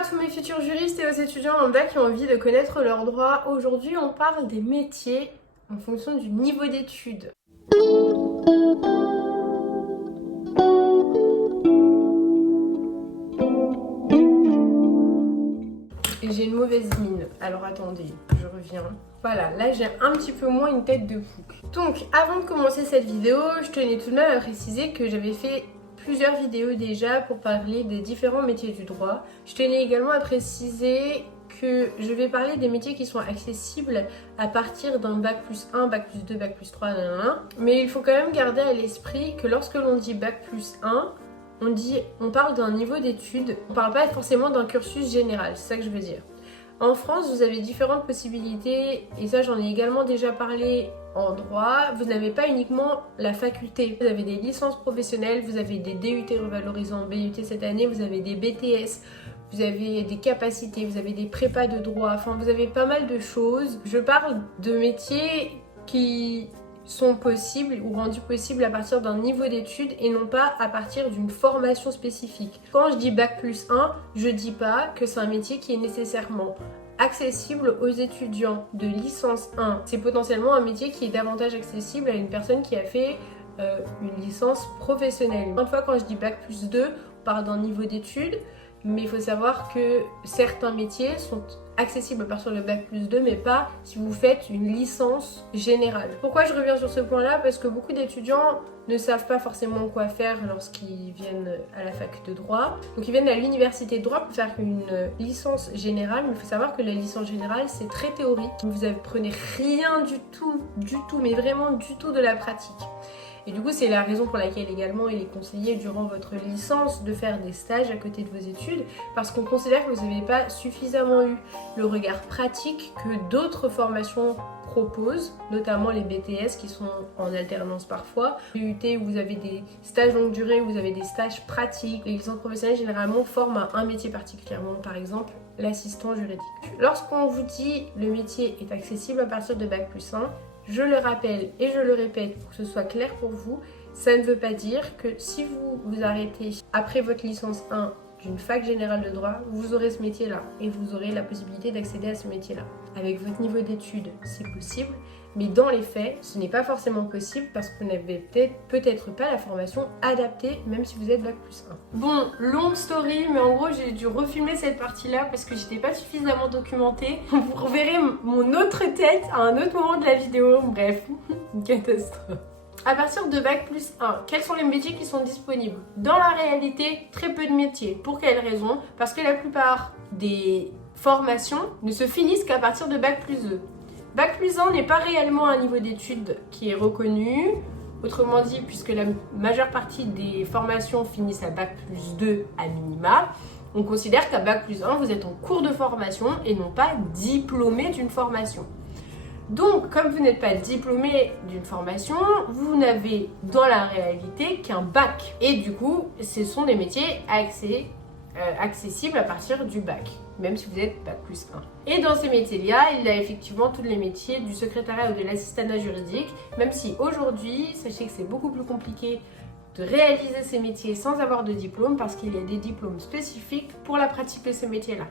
à tous mes futurs juristes et aux étudiants lambda qui ont envie de connaître leurs droits. Aujourd'hui, on parle des métiers en fonction du niveau d'études. Et j'ai une mauvaise mine, alors attendez, je reviens. Voilà, là j'ai un petit peu moins une tête de bouc. Donc, avant de commencer cette vidéo, je tenais tout de même à préciser que j'avais fait plusieurs vidéos déjà pour parler des différents métiers du droit. Je tenais également à préciser que je vais parler des métiers qui sont accessibles à partir d'un bac plus 1, bac plus 2, bac plus 3, mais il faut quand même garder à l'esprit que lorsque l'on dit bac plus 1, on parle d'un niveau d'études, on parle pas forcément d'un cursus général, c'est ça que je veux dire. En France, vous avez différentes possibilités, et ça j'en ai également déjà parlé en droit. Vous n'avez pas uniquement la faculté, vous avez des licences professionnelles, vous avez des DUT revalorisants, BUT cette année, vous avez des BTS, vous avez des capacités, vous avez des prépas de droit, enfin vous avez pas mal de choses. Je parle de métiers qui sont possibles ou rendus possibles à partir d'un niveau d'études et non pas à partir d'une formation spécifique. Quand je dis bac plus 1, je dis pas que c'est un métier qui est nécessairement accessible aux étudiants de licence 1. C'est potentiellement un métier qui est davantage accessible à une personne qui a fait une licence professionnelle. Une fois, quand je dis bac plus 2, on parle d'un niveau d'études, mais il faut savoir que certains métiers sont accessible à partir de bac plus 2, mais pas si vous faites une licence générale. Pourquoi je reviens sur ce point-là? Parce que beaucoup d'étudiants ne savent pas forcément quoi faire lorsqu'ils viennent à la fac de droit. Donc ils viennent à l'université de droit pour faire une licence générale, mais il faut savoir que la licence générale c'est très théorique. Vous apprenez rien du tout, mais vraiment du tout de la pratique. Et du coup, c'est la raison pour laquelle également il est conseillé durant votre licence de faire des stages à côté de vos études, parce qu'on considère que vous n'avez pas suffisamment eu le regard pratique que d'autres formations proposent, notamment les BTS qui sont en alternance parfois, BUT où vous avez des stages longue durée, où vous avez des stages pratiques. Les licences professionnelles généralement forment à un métier particulièrement, par exemple l'assistant juridique. Lorsqu'on vous dit le métier est accessible à partir de bac plus 1, je le rappelle et je le répète pour que ce soit clair pour vous, ça ne veut pas dire que si vous vous arrêtez après votre licence 1 d'une fac générale de droit, vous aurez ce métier-là et vous aurez la possibilité d'accéder à ce métier-là. Avec votre niveau d'études, c'est possible, mais dans les faits, ce n'est pas forcément possible parce que vous n'avez peut-être pas la formation adaptée, même si vous êtes bac plus 1. Bon, longue story, mais en gros, j'ai dû refilmer cette partie-là parce que j'étais pas suffisamment documentée. Vous reverrez mon autre tête à un autre moment de la vidéo. Bref, une catastrophe. À partir de bac plus 1, quels sont les métiers qui sont disponibles? Dans la réalité, très peu de métiers. Pour quelle raison? Parce que la plupart des formations ne se finissent qu'à partir de bac plus 2. Bac plus 1 n'est pas réellement un niveau d'études qui est reconnu. Autrement dit, puisque la majeure partie des formations finissent à bac plus 2 à minima, on considère qu'à bac plus 1, vous êtes en cours de formation et non pas diplômé d'une formation. Donc, comme vous n'êtes pas diplômé d'une formation, vous n'avez dans la réalité qu'un bac. Et du coup, ce sont des métiers accessibles à partir du bac, même si vous êtes bac plus 1. Et dans ces métiers-là, il y a effectivement tous les métiers du secrétariat ou de l'assistanat juridique, même si aujourd'hui, sachez que c'est beaucoup plus compliqué de réaliser ces métiers sans avoir de diplôme, parce qu'il y a des diplômes spécifiques pour la pratique de ces métiers-là.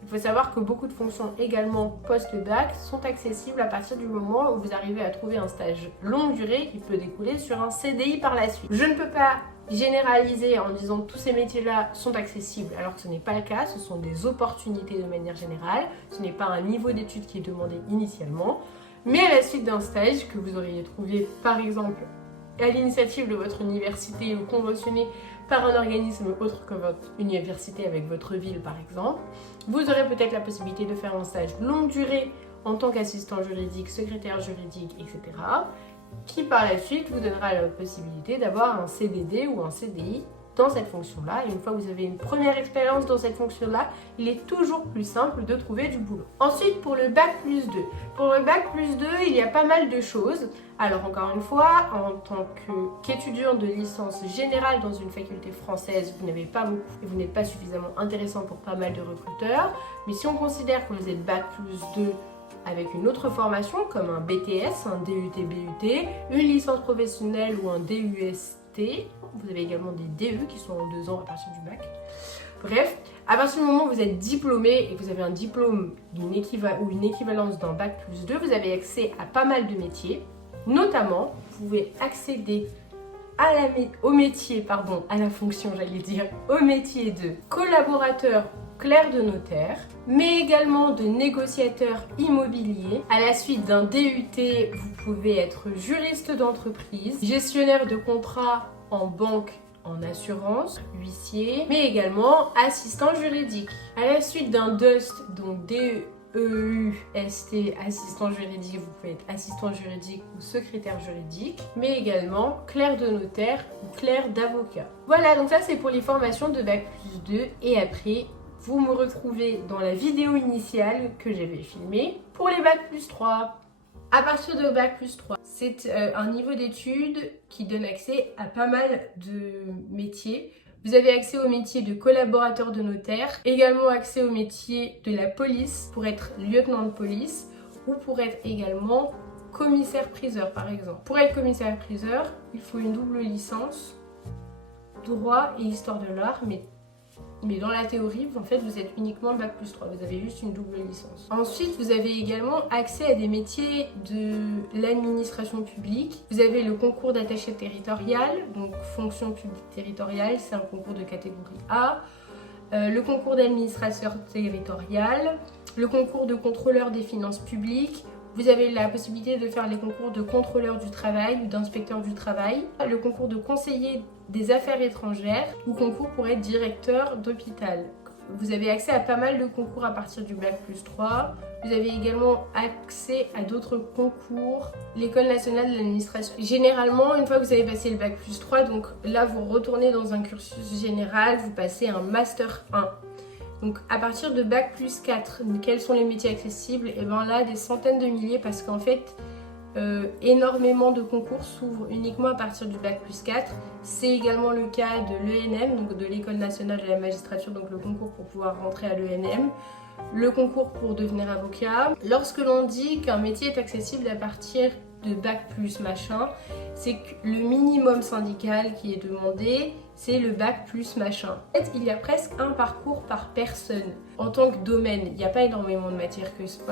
Il faut savoir que beaucoup de fonctions également post-bac sont accessibles à partir du moment où vous arrivez à trouver un stage longue durée qui peut découler sur un CDI par la suite. Je ne peux pas généraliser en disant que tous ces métiers-là sont accessibles alors que ce n'est pas le cas, ce sont des opportunités de manière générale, ce n'est pas un niveau d'études qui est demandé initialement, mais à la suite d'un stage que vous auriez trouvé par exemple à l'initiative de votre université ou conventionné par un organisme autre que votre université avec votre ville par exemple, vous aurez peut-être la possibilité de faire un stage longue durée en tant qu'assistant juridique, secrétaire juridique, etc. qui par la suite vous donnera la possibilité d'avoir un CDD ou un CDI dans cette fonction-là. Et une fois que vous avez une première expérience dans cette fonction-là, il est toujours plus simple de trouver du boulot. Ensuite, pour le bac plus 2. Pour le bac plus 2, il y a pas mal de choses. Alors encore une fois, en tant qu'étudiant de licence générale dans une faculté française, vous n'avez pas beaucoup et vous n'êtes pas suffisamment intéressant pour pas mal de recruteurs. Mais si on considère que vous êtes bac plus 2 avec une autre formation comme un BTS, un DUT-BUT, une licence professionnelle ou un DUST, vous avez également des DE qui sont en 2 ans à partir du bac. Bref, à partir du moment où vous êtes diplômé et que vous avez un diplôme ou une équivalence d'un bac+2, vous avez accès à pas mal de métiers. Notamment, vous pouvez accéder à au métier de collaborateur clerc de notaire, mais également de négociateur immobilier. À la suite d'un DUT, vous pouvez être juriste d'entreprise, gestionnaire de contrats en banque, en assurance, huissier, mais également assistant juridique. À la suite d'un DUST, donc DEUST, assistant juridique, vous pouvez être assistant juridique ou secrétaire juridique, mais également clerc de notaire ou clerc d'avocat. Voilà, donc ça c'est pour les formations de bac+2 et après, vous me retrouvez dans la vidéo initiale que j'avais filmée pour les bac+3. À partir de bac+3, c'est un niveau d'études qui donne accès à pas mal de métiers. Vous avez accès au métier de collaborateur de notaire, également accès au métier de la police pour être lieutenant de police ou pour être également commissaire-priseur par exemple. Pour être commissaire-priseur, il faut une double licence, droit et histoire de l'art, mais dans la théorie, en fait, vous êtes uniquement bac+3, vous avez juste une double licence. Ensuite, vous avez également accès à des métiers de l'administration publique. Vous avez le concours d'attaché territorial, donc fonction publique territoriale, c'est un concours de catégorie A. Le concours d'administrateur territorial, le concours de contrôleur des finances publiques. Vous avez la possibilité de faire les concours de contrôleur du travail ou d'inspecteur du travail, le concours de conseiller des affaires étrangères ou concours pour être directeur d'hôpital. Vous avez accès à pas mal de concours à partir du bac+3. Vous avez également accès à d'autres concours, l'École nationale de l'administration. Généralement, une fois que vous avez passé le bac+3, donc là vous retournez dans un cursus général, vous passez un master 1. Donc à partir de bac+4, quels sont les métiers accessibles? Et bien là, des centaines de milliers parce qu'en fait, énormément de concours s'ouvrent uniquement à partir du bac+4. C'est également le cas de l'ENM, donc de l'École nationale de la magistrature, donc le concours pour pouvoir rentrer à l'ENM, le concours pour devenir avocat. Lorsque l'on dit qu'un métier est accessible à partir de bac+, c'est que le minimum syndical qui est demandé, c'est le bac+, machin. En fait, il y a presque un parcours par personne. En tant que domaine, il n'y a pas énormément de métiers que ça.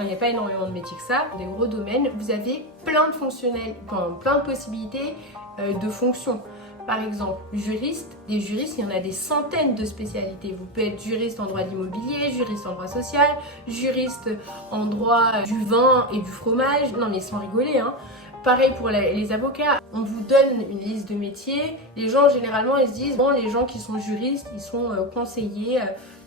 Des gros domaines, vous avez plein de fonctionnels, plein de possibilités de fonctions. Par exemple, juriste, des juristes, il y en a des centaines de spécialités. Vous pouvez être juriste en droit de l'immobilier, juriste en droit social, juriste en droit du vin et du fromage. Non mais sans rigoler, hein. Pareil pour les avocats, on vous donne une liste de métiers. Les gens, généralement, ils se disent, bon, les gens qui sont juristes, ils sont conseillers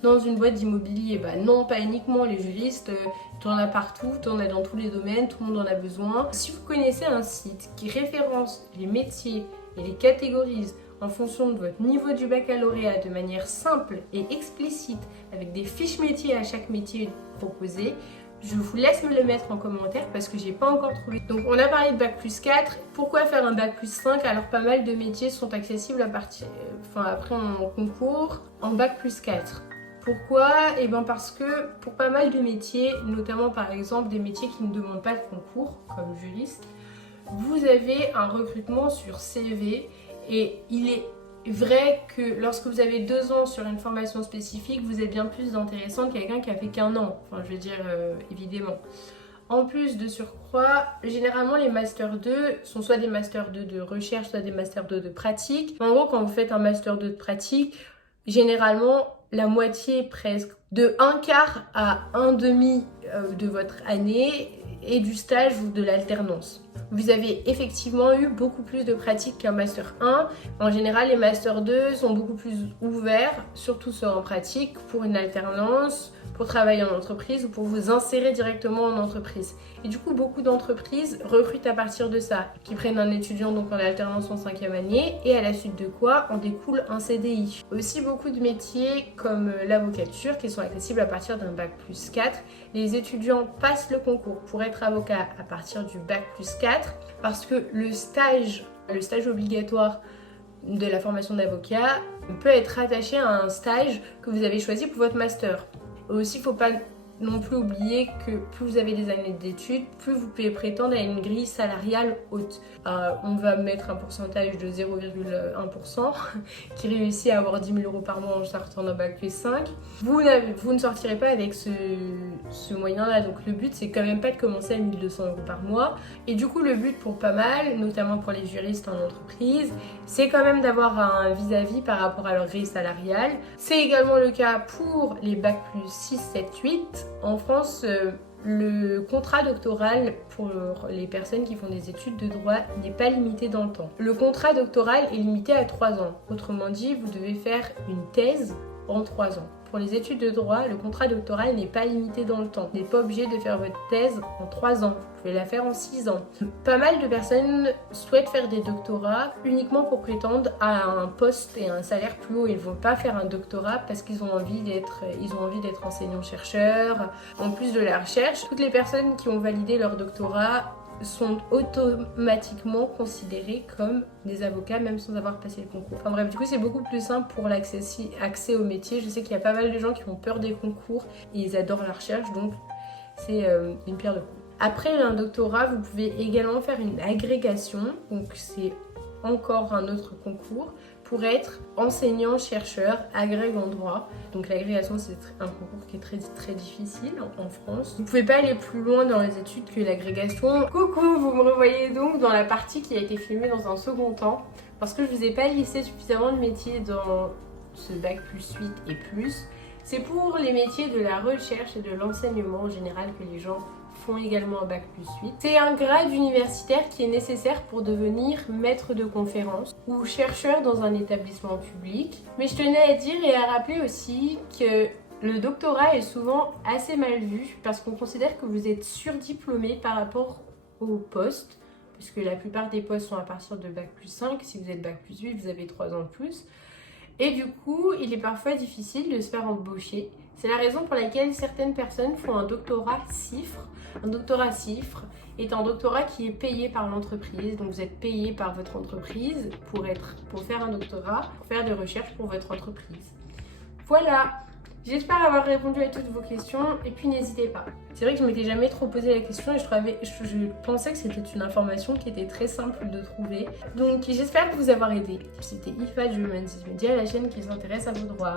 dans une boîte d'immobilier. Bah non, pas uniquement. Les juristes, tu en as partout, tu en as dans tous les domaines, tout le monde en a besoin. Si vous connaissez un site qui référence les métiers et les catégorise en fonction de votre niveau du baccalauréat de manière simple et explicite, avec des fiches métiers à chaque métier proposé, je vous laisse me le mettre en commentaire parce que j'ai pas encore trouvé. Donc on a parlé de bac+4. Pourquoi faire un bac+5 alors pas mal de métiers sont accessibles après en concours en bac+4. Pourquoi? Eh bien parce que pour pas mal de métiers, notamment par exemple des métiers qui ne demandent pas de concours, comme juriste, vous avez un recrutement sur CV et il est vrai que lorsque vous avez 2 ans sur une formation spécifique, vous êtes bien plus intéressant que quelqu'un qui a fait qu'1 an. Enfin, je veux dire, évidemment. En plus de surcroît, généralement les Master 2 sont soit des Master 2 de recherche, soit des Master 2 de pratique. En gros, quand vous faites un Master 2 de pratique, généralement la moitié presque, de 1/4 à 1/2 de votre année et du stage ou de l'alternance. Vous avez effectivement eu beaucoup plus de pratique qu'un Master 1. En général, les Master 2 sont beaucoup plus ouverts, surtout ceux en pratique, pour une alternance, pour travailler en entreprise ou pour vous insérer directement en entreprise. Et du coup, beaucoup d'entreprises recrutent à partir de ça, qui prennent un étudiant donc en alternance en 5e année et à la suite de quoi en découle un CDI. Aussi beaucoup de métiers comme l'avocature qui sont accessibles à partir d'un bac+4. Les étudiants passent le concours pour être avocat à partir du bac+4 parce que le stage obligatoire de la formation d'avocat peut être rattaché à un stage que vous avez choisi pour votre master. Aussi, il ne faut pas non plus oublier que plus vous avez des années d'études, plus vous pouvez prétendre à une grille salariale haute. On va mettre un pourcentage de 0,1% qui réussit à avoir 10 000 € par mois en sortant d'un bac plus 5. Vous ne sortirez pas avec ce moyen-là, donc le but c'est quand même pas de commencer à 1 200 € par mois. Et du coup le but pour pas mal, notamment pour les juristes en entreprise, c'est quand même d'avoir un vis-à-vis par rapport à leur grille salariale. C'est également le cas pour les bacs plus 6, 7, 8. En France, le contrat doctoral pour les personnes qui font des études de droit n'est pas limité dans le temps. Le contrat doctoral est limité à 3 ans. Autrement dit, vous devez faire une thèse en 3 ans. Pour les études de droit, le contrat doctoral n'est pas limité dans le temps. Vous n'êtes pas obligé de faire votre thèse en 3 ans. Vous pouvez la faire en 6 ans. Pas mal de personnes souhaitent faire des doctorats uniquement pour prétendre à un poste et à un salaire plus haut. Ils ne vont pas faire un doctorat parce qu'ils ont envie d'être enseignants-chercheurs. En plus de la recherche, toutes les personnes qui ont validé leur doctorat sont automatiquement considérés comme des avocats même sans avoir passé le concours. Enfin bref, du coup c'est beaucoup plus simple pour l'accès au métier. Je sais qu'il y a pas mal de gens qui ont peur des concours et ils adorent la recherche, donc c'est une pierre de coups. Après un doctorat, vous pouvez également faire une agrégation, donc c'est encore un autre concours pour être enseignant-chercheur agrég en droit. Donc l'agrégation c'est un concours qui est très difficile en France. Vous pouvez pas aller plus loin dans les études que l'agrégation. Coucou, vous me revoyez donc dans la partie qui a été filmée dans un second temps parce que je vous ai pas listé suffisamment de métiers dans ce bac plus 8 et plus. C'est pour les métiers de la recherche et de l'enseignement en général que les gens font également un bac plus 8. C'est un grade universitaire qui est nécessaire pour devenir maître de conférence ou chercheur dans un établissement public. Mais je tenais à dire et à rappeler aussi que le doctorat est souvent assez mal vu parce qu'on considère que vous êtes surdiplômé par rapport au poste, puisque la plupart des postes sont à partir de bac plus 5. Si vous êtes bac plus 8, vous avez 3 ans de plus. Et du coup, il est parfois difficile de se faire embaucher. C'est la raison pour laquelle certaines personnes font un doctorat CIFRE. Un doctorat CIFRE est un doctorat qui est payé par l'entreprise. Donc vous êtes payé par votre entreprise pour faire un doctorat, pour faire des recherches pour votre entreprise. Voilà, j'espère avoir répondu à toutes vos questions et puis n'hésitez pas. C'est vrai que je m'étais jamais trop posé la question et je pensais que c'était une information qui était très simple de trouver. Donc j'espère vous avoir aidé. C'était Ifa de Humanity Media, la chaîne qui s'intéresse à vos droits.